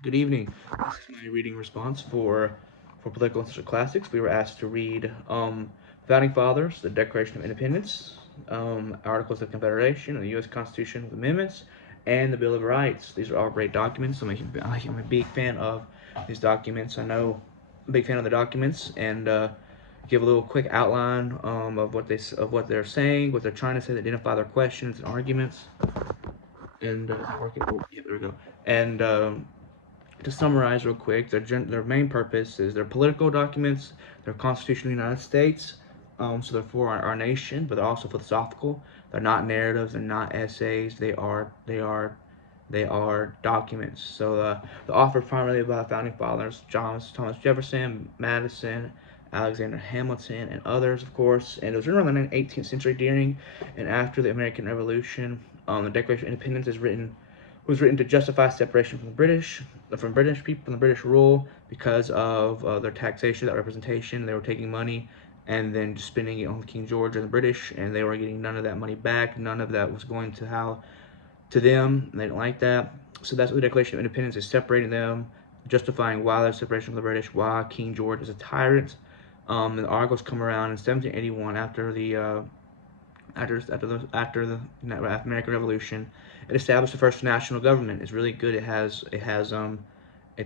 Good evening. This is my reading response for political and social classics. We were asked to read Founding Fathers, the Declaration of Independence, Articles of Confederation, the U.S. Constitution with amendments, and the Bill of Rights. These are all great documents. I'm a big fan of these documents. I'm a big fan of the documents, and give a little quick outline of what they're saying, what they're trying to say, identify their questions and arguments, and yeah, there we go. And to summarize real quick, their main purpose is they're political documents, they're Constitution of the United States, so they're for our nation, but they're also philosophical. They're not narratives, they're not essays. They are documents. So the author primarily by the founding fathers, Thomas Jefferson, Madison, Alexander Hamilton, and others, of course. And it was written around the 18th century during and after the American Revolution. The Declaration of Independence was written to justify separation from British people, from the British rule because of their taxation, that representation. They were taking money and then just spending it on King George and the British, and they were getting none of that money back. None of that was going to them. And they didn't like that. So that's what the Declaration of Independence is, separating them, justifying why there's separation from the British, why King George is a tyrant. And the articles come around in 1781 after the American Revolution. It established the first national government. It's really good. It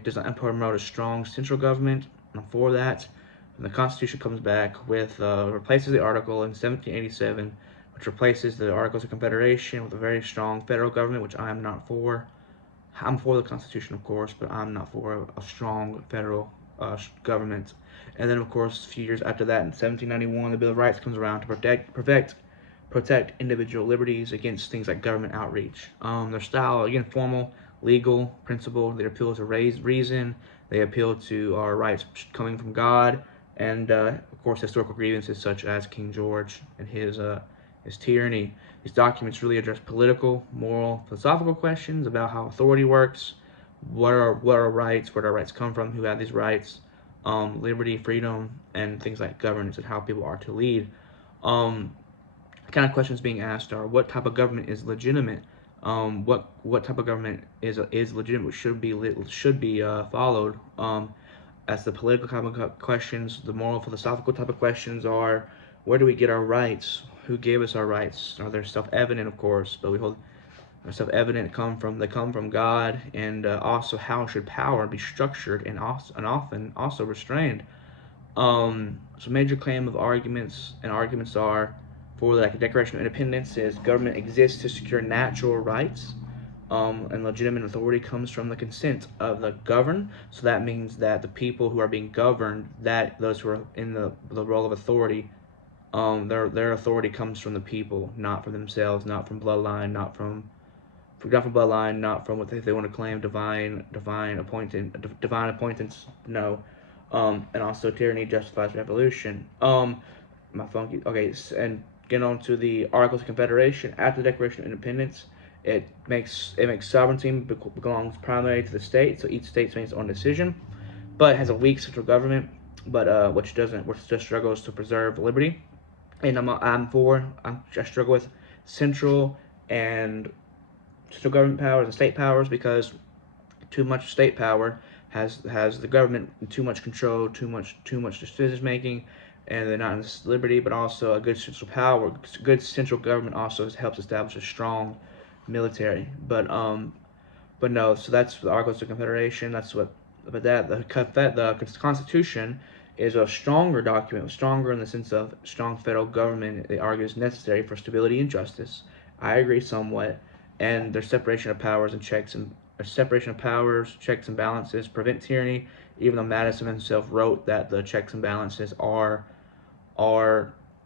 does not promote a strong central government. And for that, and the Constitution comes back with replaces the article in 1787, which replaces the Articles of Confederation with a very strong federal government, which I am not for. I'm for the Constitution, of course, but I'm not for a strong federal government. And then, of course, a few years after that, in 1791, the Bill of Rights comes around to protect individual liberties against things like government outreach. Their style, again, formal, legal, principled. They appeal to reason. They appeal to our rights coming from God, and of course, historical grievances such as King George and his tyranny. These documents really address political, moral, philosophical questions about how authority works, what are rights, where do our rights come from, who have these rights, liberty, freedom, and things like governance and how people are to lead. Um, kind of questions being asked are what type of government is legitimate, what type of government is legitimate, should be followed. As the political type of questions, the moral philosophical type of questions are where do we get our rights, who gave us our rights, are they self-evident, of course, but we hold self-evident they come from God, and also how should power be structured and often also restrained. So major claim of arguments are for the Declaration of Independence is government exists to secure natural rights, and legitimate authority comes from the consent of the governed. So that means that the people who are being governed, that those who are in the role of authority, their authority comes from the people, not from themselves, not from bloodline, not from what they want to claim, divine appointments. No, and also tyranny justifies revolution. My phone. Okay, and get on to the Articles of Confederation. After the Declaration of Independence, it makes sovereignty belongs primarily to the state, so each state makes its own decision, but has a weak central government, but which just struggles to preserve liberty. And I struggle with central and central government powers and state powers because too much state power has the government too much control, too much decision making, and they're not in this liberty. But also a good central government also helps establish a strong military. But no. So that's the Articles of Confederation. That's what. But the Constitution is a stronger document, stronger in the sense of strong federal government. They argue is necessary for stability and justice. I agree somewhat, and their separation of powers, checks and balances, prevent tyranny. Even though Madison himself wrote that the checks and balances are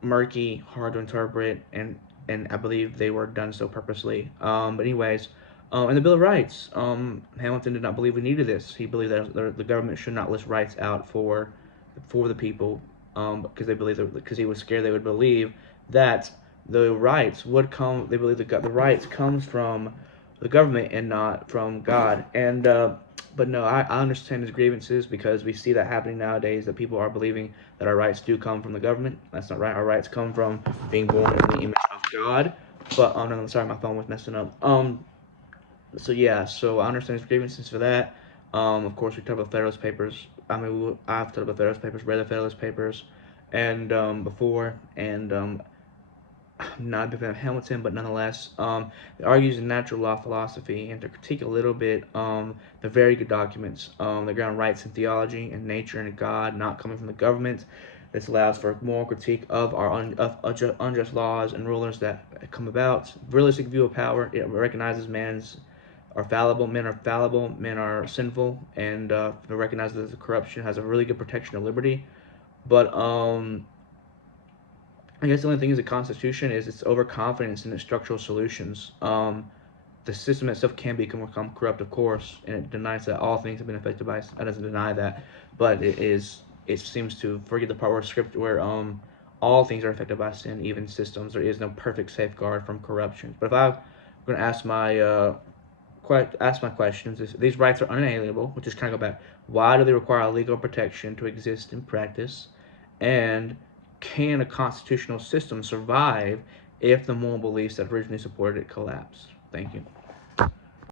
murky, hard to interpret, and I believe they were done so purposely. But anyways, in the Bill of Rights, Hamilton did not believe we needed this. He believed that the government should not list rights out for the people, because he was scared they would believe that the rights would come. They believe the rights comes from the government and not from God. And but no, I understand his grievances because we see that happening nowadays. That people are believing that our rights do come from the government. That's not right. Our rights come from being born in the image of God. But no, I'm sorry, my phone was messing up. So yeah, so I understand his grievances for that. Of course, we talked about Federalist Papers. I've talked about Federalist Papers, read the Federalist Papers, and before, and I'm not a big fan of Hamilton, but nonetheless, it argues in natural law philosophy and to critique a little bit the very good documents. The ground rights in theology and nature and God not coming from the government. This allows for moral critique of our unjust laws and rulers that come about. Realistic view of power. It recognizes men are fallible, men are sinful, and it recognizes that the corruption has a really good protection of liberty. But I guess the only thing is the Constitution is its overconfidence in its structural solutions. The system itself can become corrupt, of course, and it denies that all things have been affected by. It doesn't deny that, but it seems to forget the part where script where all things are affected by sin, even systems. There is no perfect safeguard from corruption. But if I'm going to ask my questions, these rights are unalienable, which is kind of go back. Why do they require legal protection to exist in practice? And can a constitutional system survive if the moral beliefs that originally supported it collapse? Thank you.